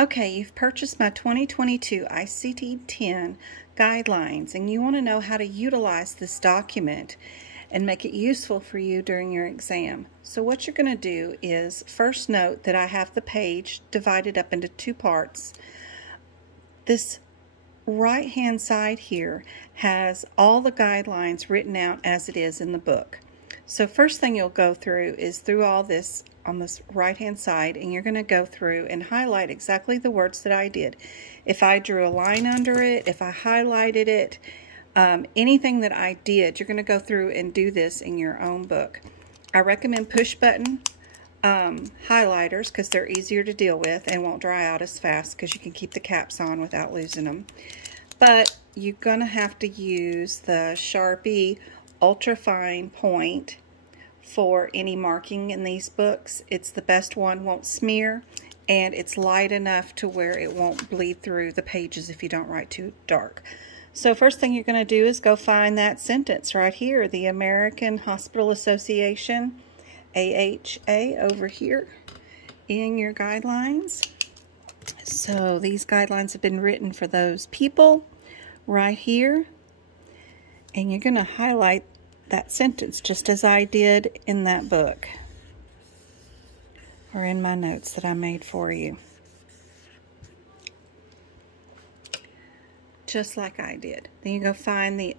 Okay, you've purchased my 2022 ICD10 guidelines and you want to know how to utilize this document and make it useful for you during your exam. So what you're going to do is first note that I have the page divided up into two parts. This right hand side here has all the guidelines written out as it is in the book. So first thing you'll go through is through all this on this right hand side, and you're going to go through and highlight exactly the words that I did. If I drew a line under it, if I highlighted it, anything that I did, you're going to go through and do this in your own book. I recommend push button highlighters because they're easier to deal with and won't dry out as fast because you can keep the caps on without losing them. But you're going to have to use the Sharpie ultra fine point for any marking in these books. It's the best one, won't smear, and it's light enough to where it won't bleed through the pages if you don't write too dark. So first thing you're going to do is go find that sentence right here, the American Hospital Association, AHA, over here in your guidelines. So these guidelines have been written for those people right here, and you're going to highlight that sentence just as I did in that book or in my notes that I made for you. Just like I did. Then you go find the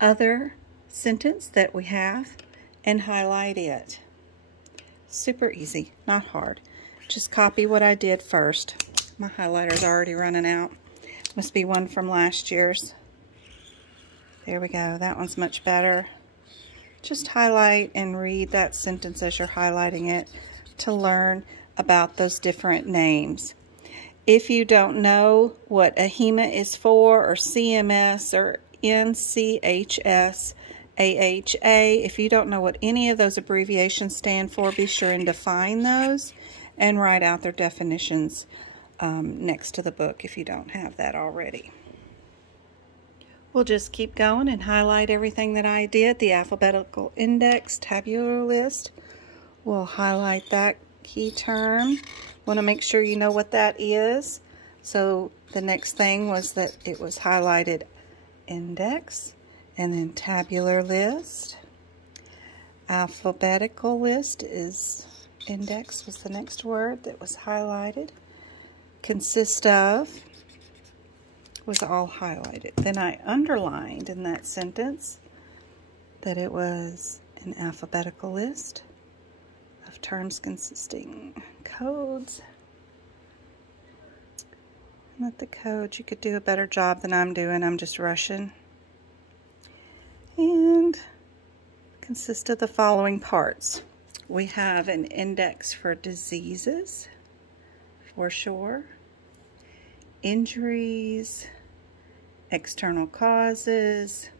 other sentence that we have and highlight it. Super easy, not hard. Just copy what I did first. My highlighter's already running out. Must be one from last year's. There we go. That one's much better. Just highlight and read that sentence as you're highlighting it to learn about those different names. If you don't know what AHIMA is for, or CMS, or NCHS, AHA, if you don't know what any of those abbreviations stand for, be sure and define those and write out their definitions next to the book if you don't have that already. We'll just keep going and highlight everything that I did. The alphabetical index tabular list. We'll highlight that key term. Want to make sure you know what that is. So the next thing was that it was highlighted index and then tabular list. Alphabetical list is index was the next word that was highlighted. Consist of was all highlighted. Then I underlined in that sentence that it was an alphabetical list of terms consisting codes. And that the code, you could do a better job than I'm doing. I'm just rushing. And consist of the following parts. We have an index for diseases, for sure. Injuries, external causes,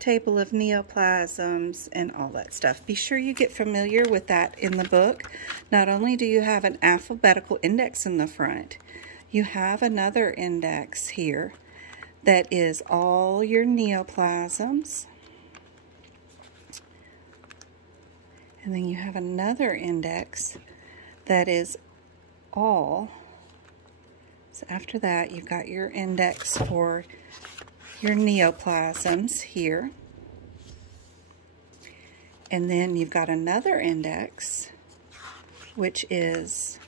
table of neoplasms, and all that stuff. Be sure you get familiar with that in the book. Not only do you have an alphabetical index in the front, you have another index here that is all your neoplasms. And then you have another index that is all. So after that, you've got your index for your neoplasms here. And then you've got another index, which is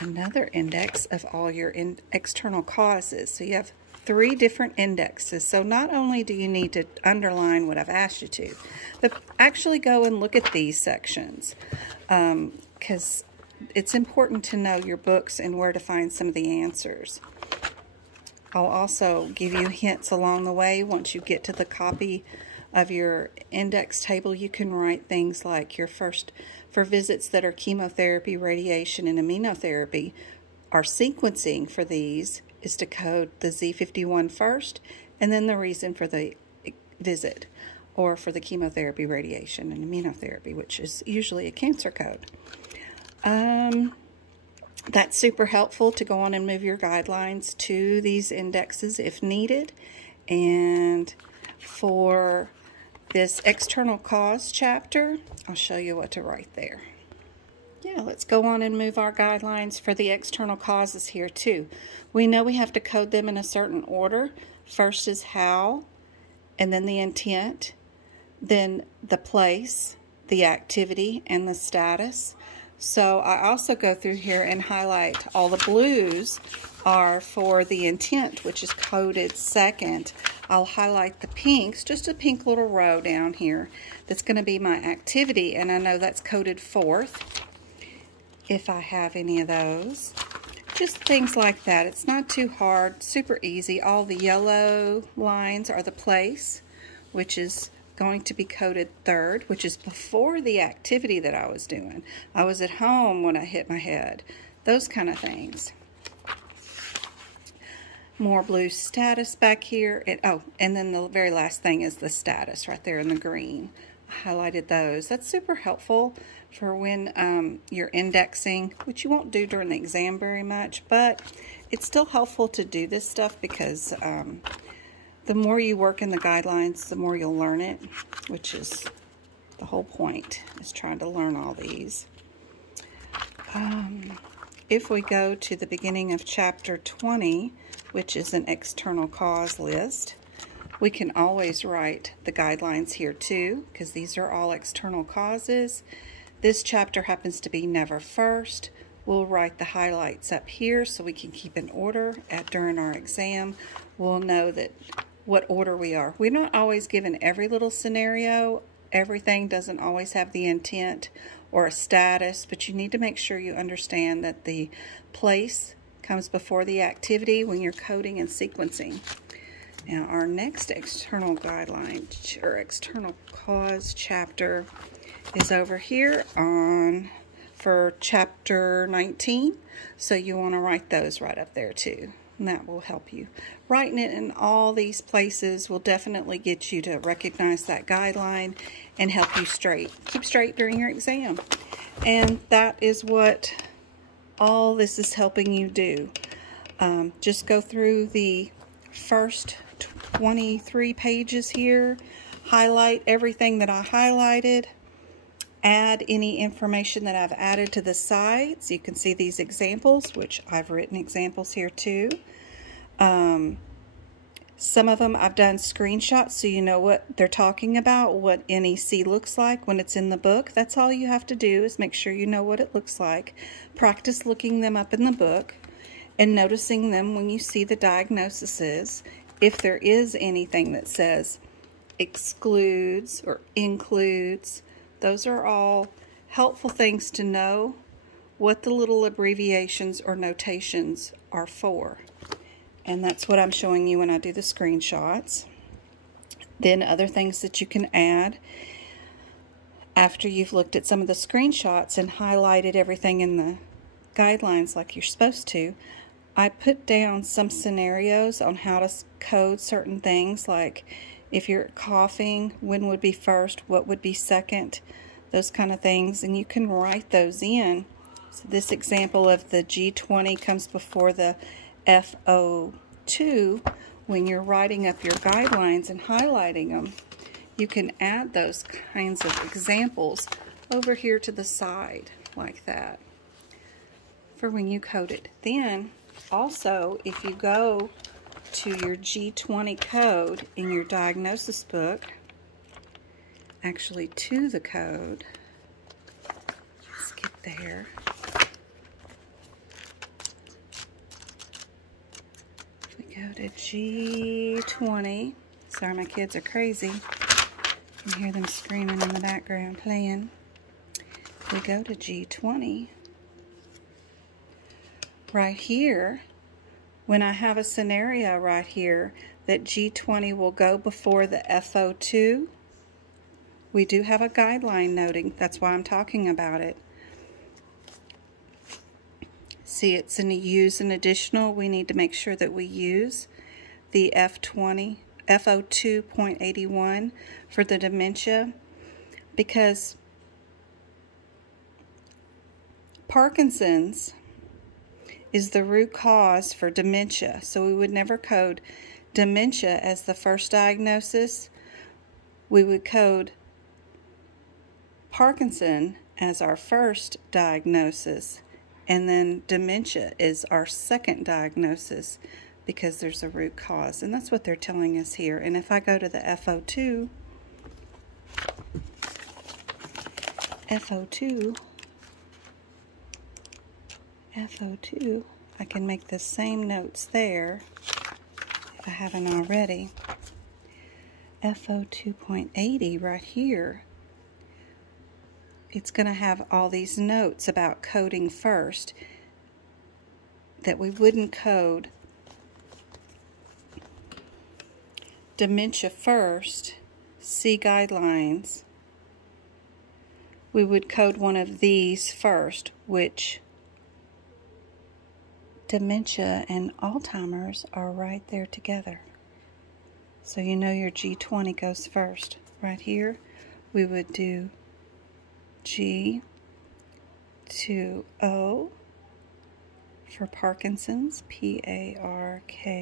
another index of all your external causes. So you have three different indexes. So not only do you need to underline what I've asked you to, but actually go and look at these sections, because it's important to know your books and where to find some of the answers. I'll also give you hints along the way. Once you get to the copy of your index table, you can write things like your first, for visits that are chemotherapy, radiation, and immunotherapy, our sequencing for these is to code the Z51 first, and then the reason for the visit, or for the chemotherapy, radiation, and immunotherapy, which is usually a cancer code. That's super helpful to go on and move your guidelines to these indexes if needed. And for this external cause chapter, I'll show you what to write there. Yeah, let's go on and move our guidelines for the external causes here too. We know we have to code them in a certain order. First is how, and then the intent, then the place, the activity, and the status. So I also go through here and highlight all the blues are for the intent, which is coded second. I'll highlight the pinks, just a pink little row down here. That's going to be my activity, and I know that's coded fourth, if I have any of those. Just things like that. It's not too hard, super easy. All the yellow lines are the place, which is going to be coded third, which is before the activity that I was doing. I was at home when I hit my head. Those kind of things. More blue status back here. And then the very last thing is the status right there in the green. I highlighted those. That's super helpful for when you're indexing, which you won't do during the exam very much, but it's still helpful to do this stuff because the more you work in the guidelines, the more you'll learn it, which is the whole point, is trying to learn all these. If we go to the beginning of chapter 20, which is an external cause list, we can always write the guidelines here too, because these are all external causes. This chapter happens to be never first. We'll write the highlights up here so we can keep in order during our exam. We'll know that what order we are. We're not always given every little scenario. Everything doesn't always have the intent or a status, but you need to make sure you understand that the place comes before the activity when you're coding and sequencing. Now our next external guideline or external cause chapter is over here for chapter 19. So you want to write those right up there too. And that will help you. Writing it in all these places will definitely get you to recognize that guideline and help you keep straight during your exam. And that is what all this is helping you do. Just go through the first 23 pages here, highlight everything that I highlighted, add any information that I've added to the sides. You can see these examples, which I've written examples here too. Some of them I've done screenshots so you know what they're talking about, what NEC looks like when it's in the book. That's all you have to do is make sure you know what it looks like. Practice looking them up in the book and noticing them when you see the diagnoses. If there is anything that says excludes or includes, those are all helpful things to know what the little abbreviations or notations are for. And that's what I'm showing you when I do the screenshots. Then other things that you can add after you've looked at some of the screenshots and highlighted everything in the guidelines like you're supposed to, I put down some scenarios on how to code certain things, like if you're coughing, when would be first, what would be second, those kind of things, and you can write those in. So this example of the G20 comes before the FO2. When you're writing up your guidelines and highlighting them, you can add those kinds of examples over here to the side like that for when you code it. Then also, if you go to your G20 code in your diagnosis book, actually to the code, skip there. We go to G20. Sorry, my kids are crazy. You can hear them screaming in the background playing. We go to G20. Right here, when I have a scenario right here that G20 will go before the FO2, we do have a guideline noting. That's why I'm talking about it. See, it's in use an additional. We need to make sure that we use the FO2.81 for the dementia, because Parkinson's is the root cause for dementia. So we would never code dementia as the first diagnosis. We would code Parkinson as our first diagnosis, and then dementia is our second diagnosis because there's a root cause. And that's what they're telling us here. And if I go to the FO2, I can make the same notes there if I haven't already. FO 2.80 right here, it's going to have all these notes about coding first that we wouldn't code dementia first, see guidelines. We would code one of these first, which dementia and Alzheimer's are right there together. So you know your G20 goes first. Right here, we would do G2O for Parkinson's, Parkinson,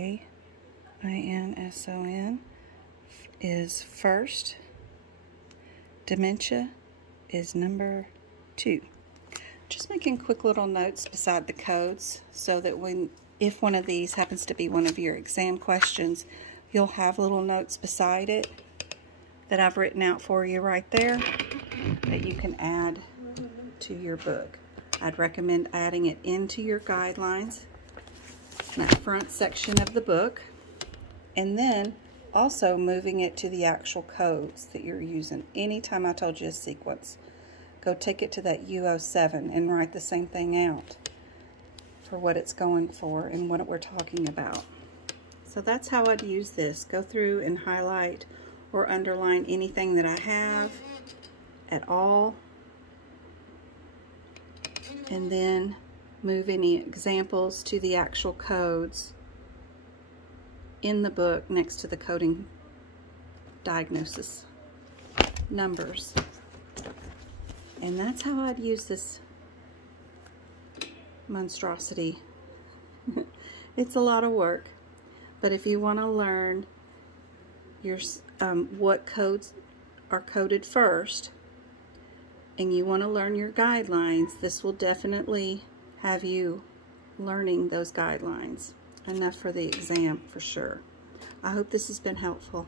is first. Dementia is number 2. Just making quick little notes beside the codes so that if one of these happens to be one of your exam questions, you'll have little notes beside it that I've written out for you right there that you can add to your book. I'd recommend adding it into your guidelines in that front section of the book, and then also moving it to the actual codes that you're using. Anytime I told you a sequence, go take it to that U07 and write the same thing out for what it's going for and what we're talking about. So that's how I'd use this. Go through and highlight or underline anything that I have at all, and then move any examples to the actual codes in the book next to the coding diagnosis numbers. And that's how I'd use this monstrosity. It's a lot of work, but if you want to learn your what codes are coded first, and you want to learn your guidelines, this will definitely have you learning those guidelines. Enough for the exam for sure. I hope this has been helpful.